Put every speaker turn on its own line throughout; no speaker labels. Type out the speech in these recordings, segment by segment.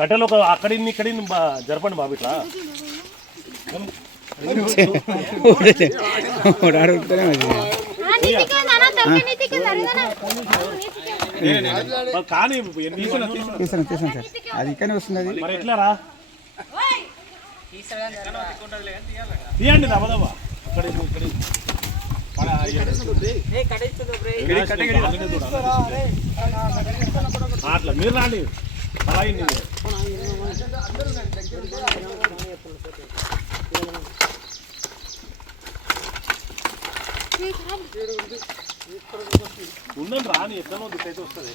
కట్టెలు ఒక అక్కడి ఇక్కడి జరపండి బాబు ఇట్లా. మరి కానీ ఎన్ని
తీసాను తీసాను సార్. అది ఇక్కడనే వస్తుంది అది.
మరి ఎట్లా రా? తీయండి దబదబ అక్కడ ఇక్కడ. అట్లా మీరు రాండి. ఉందండి రాని ఎట్లనో దిక్కైతే వస్తుంది.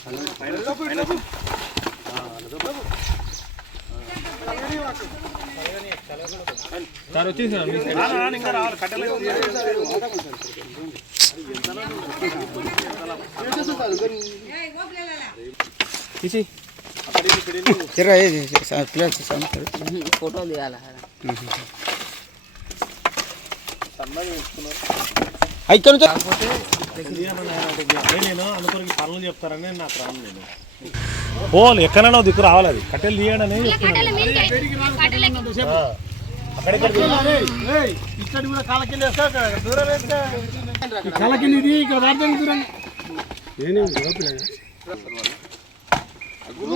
రాను, రాను, ఇంకా రావాలి కట్టెలు
తీసి.
ఫోటో
ఇక్కడ నుంచి
అదే. నేను అనుకోరికి పనులు చెప్తారని నాకు రాను నేను పోవాలి ఎక్కడైనా దిక్కు రావాలి అది కట్టెలు తీయండి. అని బాగున్నది వాస్తవం ఏందో తెలియదు.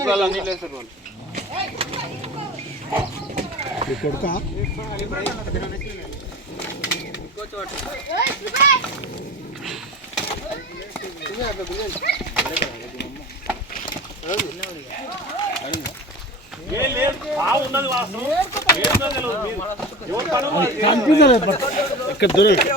మీరు- ఎవరు పనులు వాళ్ళు ఇట్లా రా మెత్తేసుకోను అనుకున్నా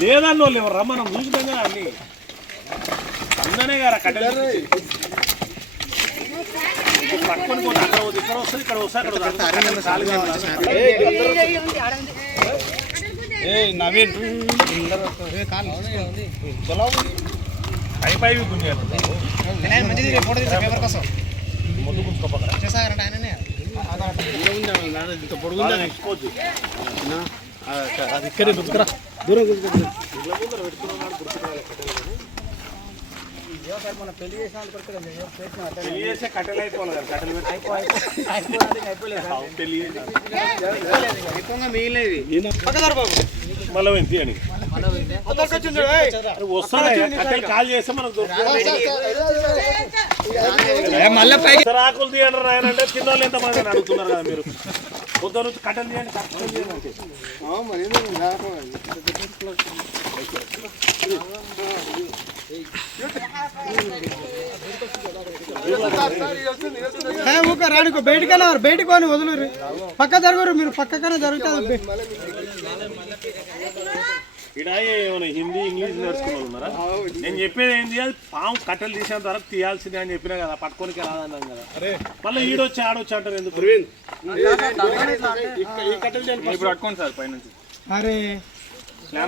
లేదన్న వాళ్ళు ఎవరు రా మనం చూసినాం కదా అన్ని అందనే కదా కట్టెలు పట్టుకొని పోతే అక్కడ ఇక్కడ వస్తుంది ఇక్కడ వస్తుంది అక్కడ వస్తుంది. మంచిది ఫోటో పై పై గుంజారు ముందు తీసుకోవచ్చు
అది ఇక్కడే దూరం
పెళ్ళి చేసే కట్టెలు మళ్ళీ అని కట్టెలు కాల్ చేస్తే మనకు ఆకులు తీయండి రాయన అంటే చిన్న వాళ్ళు ఎంతమంది అని అడుగుతున్నారు కదా మీరు పొద్దు నుంచి కట్టెలు తీయండి కట్టెలు తీయండి అంటే.
రాడుకో బయటకైనా బయటకు అని వదులురు పక్క జరుగురు మీరు పక్కకనే జరుగుతుంది
ఏమైనా హిందీ ఇంగ్లీష్ నేర్చుకున్న ఉన్నారా? నేను చెప్పేది ఏంటి అది పాము కట్టెలు తీసేంత వరకు తీయాల్సిందే అని చెప్పినా కదా పట్టుకోనికి రాదన్నాం కదా. మళ్ళీ ఈడొచ్చి ఆడొచ్చి అంటారు ఎందుకు?
ఇప్పుడు పట్టుకోండి సార్ పైనుంచి.
అరే.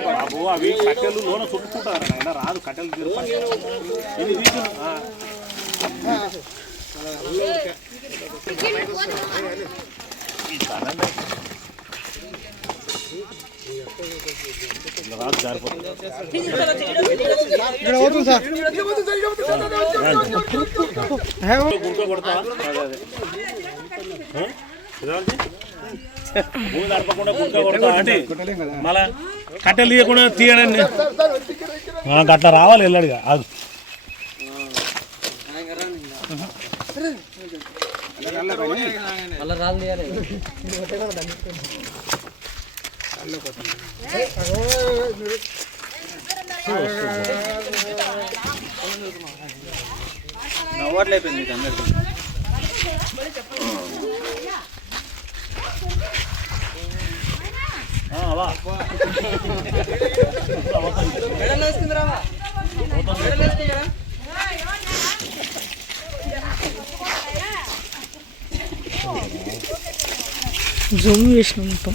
బాబు అవి కట్టెలు లోన చుట్టుకుంటారు ఆయన రాదు కట్టెలు తిరుపతి ఇది మళ్ళా కట్టెలు తీయకుండా తీయడండి అట్లా రావాలి వెళ్ళాడుగా అది
అలా రాదు
నవ్వట్లయిపోయింది మీకు అందరికీ
ఆ, వా.
జూమ్ చేసిన మొత్తం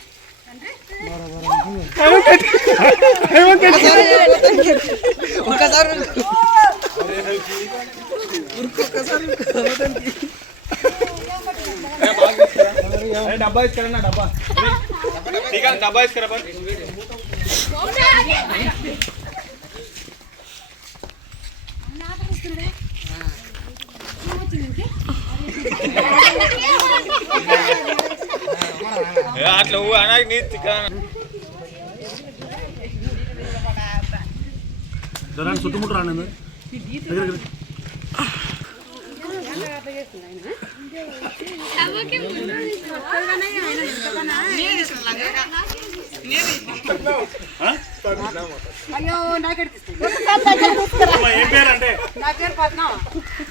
ఉంది.
డబ్బా ఇస్తారన్నా డబ్బా డబ్బా ఇస్తారా అట్లా ఊ అనాకి నీతి
చుట్టుముట్టు రాండి
అయ్యో నాకే
ఏం పేరు అంటే
నా పేరు పద్మ.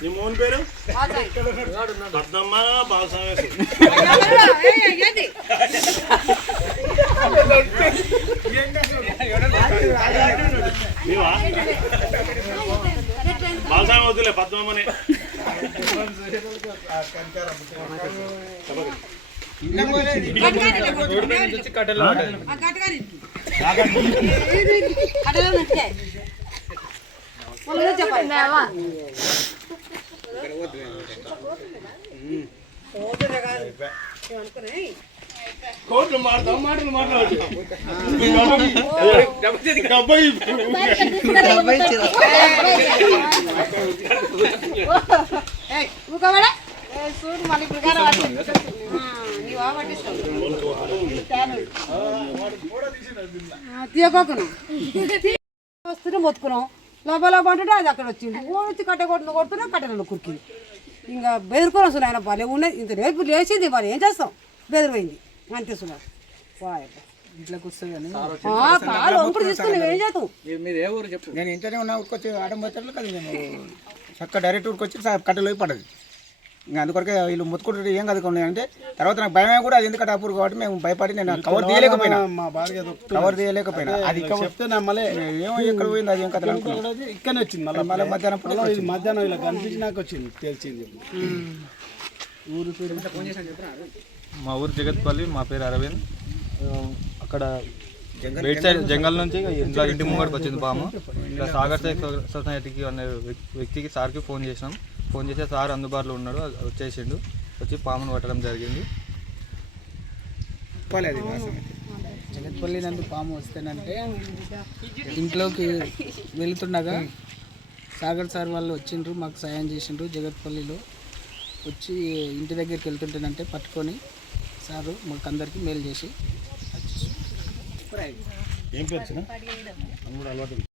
నీ పేరు. పద్మమ్మ వద్దులే పద్మమ్మని.
కట్టెలు
కోట్లు మాడతాం మాటలు మాట్లాడదు డబ్బై?
ఏయ్, చూడు మళ్ళీ ఇప్పుడు వస్తూనే మొత్తుకున్నాం లోపల పంటుంటే అది అక్కడ వచ్చింది వచ్చి కట్ట కొట్టిన కొడుతున్నా కట్టెలు కురికి ఇంకా బెదిరుకొని వస్తున్నాయి ఆయన భలే ఉన్నాయి ఇంత రేపు లేచింది మరి ఏం చేస్తాం బెదిరిపోయింది అంతే సుమారు
ఇంట్లోకి వస్తాయి కానీ
మీరు ఊరు
నేను ఇంట్లోనే ఉన్నా ఊరికొచ్చి ఆటం కదా చక్క డైరెక్ట్ ఊరికొచ్చి కట్టెలు పోయి ఇంకా అందుకొరకే వీళ్ళు ముత్తుకుంటుంటే ఏం కదుకున్నాయి అంటే తర్వాత నాకు భయమే కూడా అది ఎందుకంటే అప్పుడు కాబట్టి మేము భయపడి నేను కవర్ తీయలేకపోయినా.
మా భార్య
కవర్ తీయలేకపోయినా. అది
చెప్తే నమ్మలే
ఏమో ఎక్కడ పోయింది అది ఏం కథ.
ఇక్కడనే వచ్చింది మళ్ళీ
మళ్ళీ మధ్యాహ్నం
మధ్యాహ్నం ఇలా కనిపించినాక వచ్చింది తెలిసింది. ఊరు పేరు
మా ఊరు జగత్పల్లి మా పేరు అరవింద్. అక్కడ బయట సైడ్ జంగల్ నుంచి ఇంట్లో ఇంటి ముంగడికి వచ్చింది పాము ఇలా సాగర్ సైక్ సొసైటీకి అనే వ్యక్- వ్యక్తికి సార్కి ఫోన్ చేసినాం. ఫోన్ చేస్తే సార్ అందుబాటులో ఉన్నాడు అది వచ్చేసిండు. వచ్చి పామును పట్టడం జరిగింది.
చెప్పలేదు.
జగత్పల్లి నందు పాము వస్తేనంటే ఇంట్లోకి వెళ్తుండగా సాగర్ సార్ వాళ్ళు వచ్చిండ్రు మాకు సాయం చేసిండ్రు జగత్పల్లిలో. వచ్చి ఇంటి దగ్గరికి వెళ్తుంటేనంటే పట్టుకొని సారు మాకు అందరికీ మేలు చేసి
ఏం పేరు